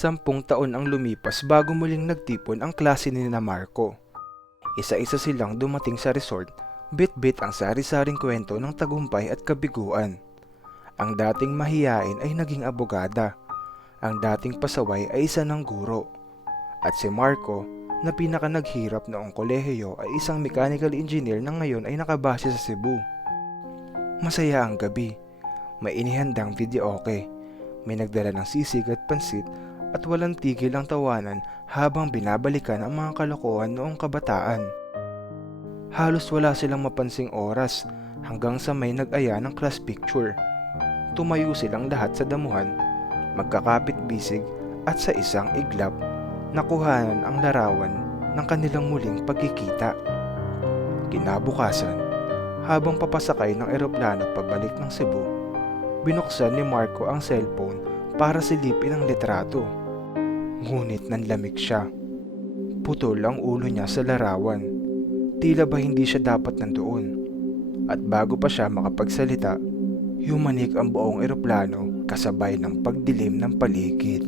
10 taon ang lumipas bago muling nagtipon ang klase ni na Marco. Isa-isa silang dumating sa resort, bit-bit ang sari-saring kwento ng tagumpay at kabiguan. Ang dating mahiyain ay naging abogada, ang dating pasaway ay isa ng guro, at si Marco na pinaka naghirap noong kolehiyo ay isang mechanical engineer na ngayon ay nakabase sa Cebu. Masaya ang gabi, may inihandang videoke, may nagdala ng sisig at pansit at walang tigil ang tawanan habang binabalikan ang mga kalokohan noong kabataan. Halos wala silang mapansing oras hanggang sa may nag-aya ng class picture. Tumayo silang lahat sa damuhan, magkakapit-bisig at sa isang iglap, nakuhanan ang larawan ng kanilang muling pagkikita. Kinabukasan, habang papasakay ng eroplano pabalik ng Cebu, binuksan ni Marco ang cellphone para silipin ang litrato. Ngunit nanlamig siya. Putol ang ulo niya sa larawan. Tila ba hindi siya dapat nandoon? At bago pa siya makapagsalita, yumanik ang buong eroplano kasabay ng pagdilim ng paligid.